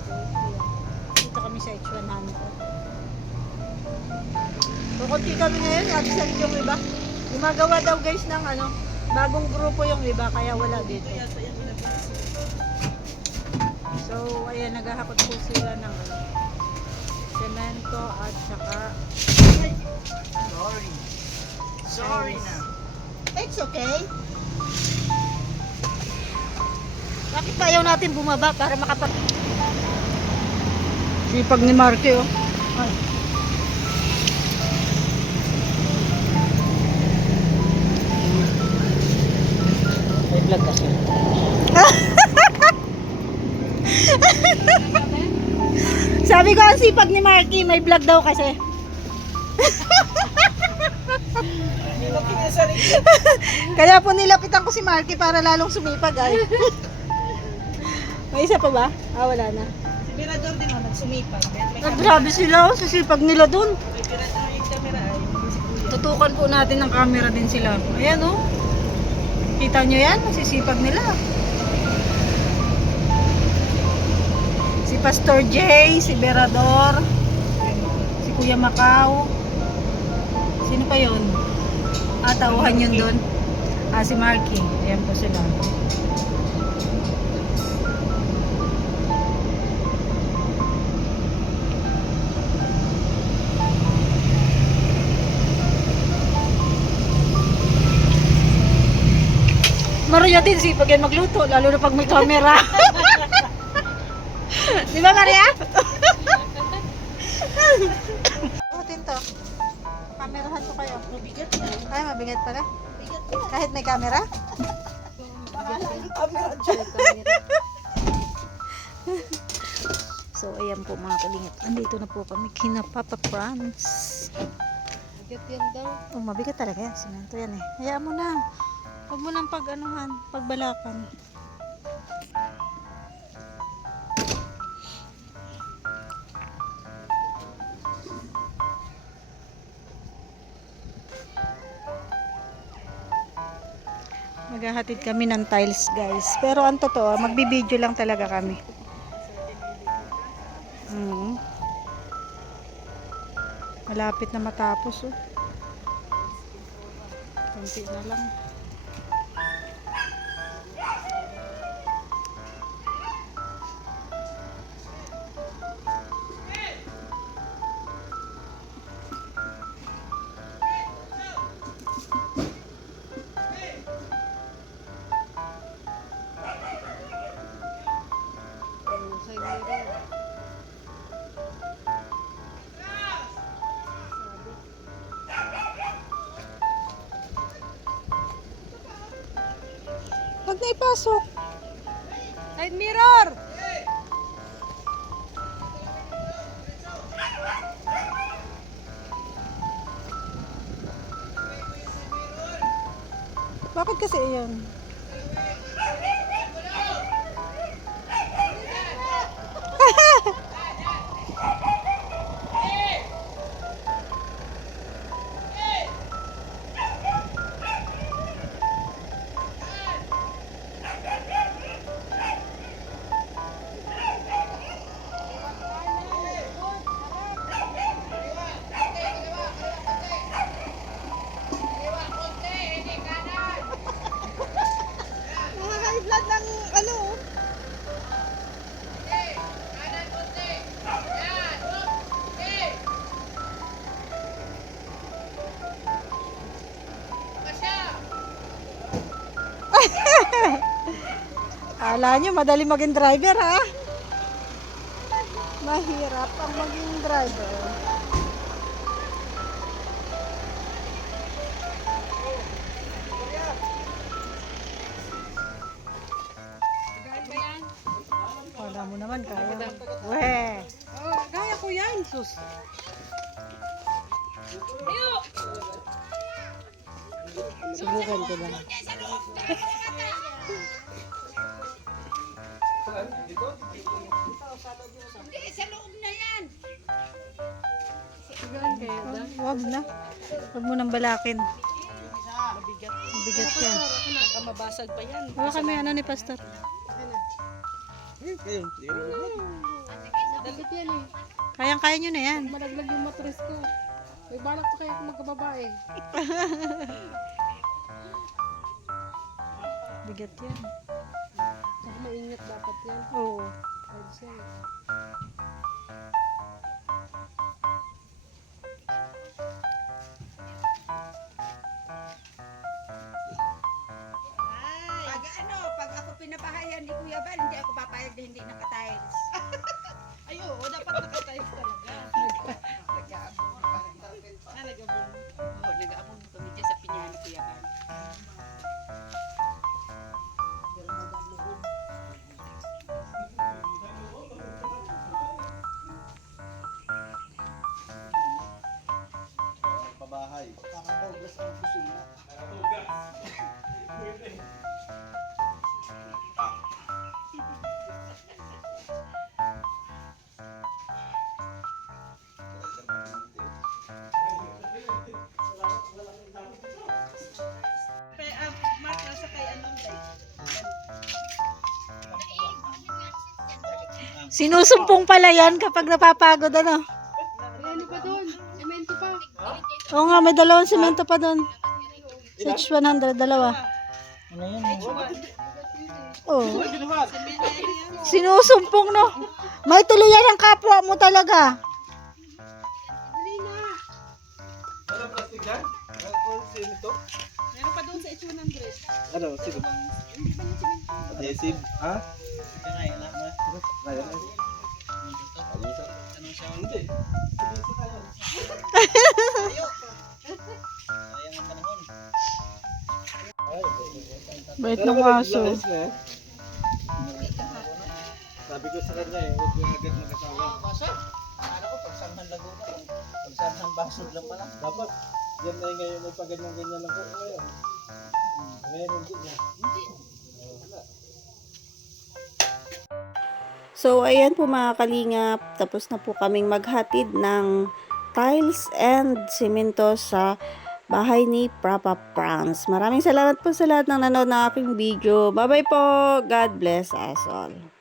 Ayan. Dito kami sa H100. Kukunti kami ngayon, absent yung iba. Gumagawa daw guys ng ano, bagong grupo yung iba, kaya wala dito. So, ayan, naghahakot po sila ng ano, semento at saka Sorry. Sorry na. It's okay. Bakit ayaw natin bumaba para makapag... Sipag ni Marky, oh. Ay. May vlog kasi. Sabi ko, ang sipag ni Marky, may vlog daw kasi. Kaya po nilapitan ko si Marky para lalong sumipag ay. may isa pa ba? Ah, wala na. Mirador din naman, sumipag. Ah, grabe sila, oh, sa sipag nila dun. May Mirador yung camera ay si Kuya. Tutukan po natin ng camera din sila. Ayan oh. Kita nyo yan? Nasisipag nila. Si Pastor Jay, si Berador, si Kuya Macau. Sino pa yun? Ah, tauhan yun doon. Ah, si Marky. Ayan po sila. Maria din sipag yan magluto, lalo na pag may camera. Di ba, Maria? Butin to. Kamerahan ko kayo. Mabigat yan. Ay, mabigat pala. Kahit may camera? So, ayan po mga kalingap. Andito na po kami kina Papa Franz. Mabigat yan daw. Oh, mabigat talaga yan. Simento yan eh. Hayaan mo na. Huwag mo nang pag-anuhan, pagbalakan. Maghahatid kami ng tiles guys. Pero ang totoo, magbibideo lang talaga kami. Mm. Malapit na matapos oh. Kunti na lang. Na ipasok. Side mirror! Bakit kasi yan? Kala nyo, madali maging driver ha? Mahirap ang maging driver. Wala mo naman kaya. Weh. Oh, gaya ko yan. Sus. Ko lang. Oh, Wag na. Wag mo nang balakin. Mabigat. Mabigat yan. Baka mabasag pa yan. Baka kami ano ni Pastor. Yan. Kayang-kaya nyo na yan. Malaglag yung matres ko. May balak pa kaya ako magkababae. Bigat yan. Saka maingat dapat yan. Oo. Pwede siya. Pag ano, pag ako pinapahayan ni Kuya Bal, hindi ako papayag na hindi naka-tiles. Ay, oo, dapat nakatiles talaga. Nakakaboglas ang kusina. Kaya, ah, Mark, nasa kay ano, guys. Sinusumpong pala yan kapag napapagod ano. Oo nga, may dalawang semento pa doon. Six 100, dalawa. Ano yun? Oo. Sinusumpong no. May tuluyan ang kapwa mo talaga. Ano yan? Ano? Meron pa doon sa H100. Ano? Sige. Adhesive. Ha? Na. Ano siya? Hindi. Bait ng aso. Sabi ko sa kanya eh, huwag yung agad mag-asawa. Ano ko, pagsamhan Laguna, pagsamhan Basod lang pala. Dapat, yan na yung ngayon may paganyan-ganyan lang ko ngayon. Hmm, Ngayon hindi na. Wala. So, ayan po mga kalingap. Tapos na po kaming maghatid ng tiles and simento sa bahay ni Prapa Franz. Maraming salamat po sa lahat ng nanood ng aking video. Bye-bye po. God bless us all.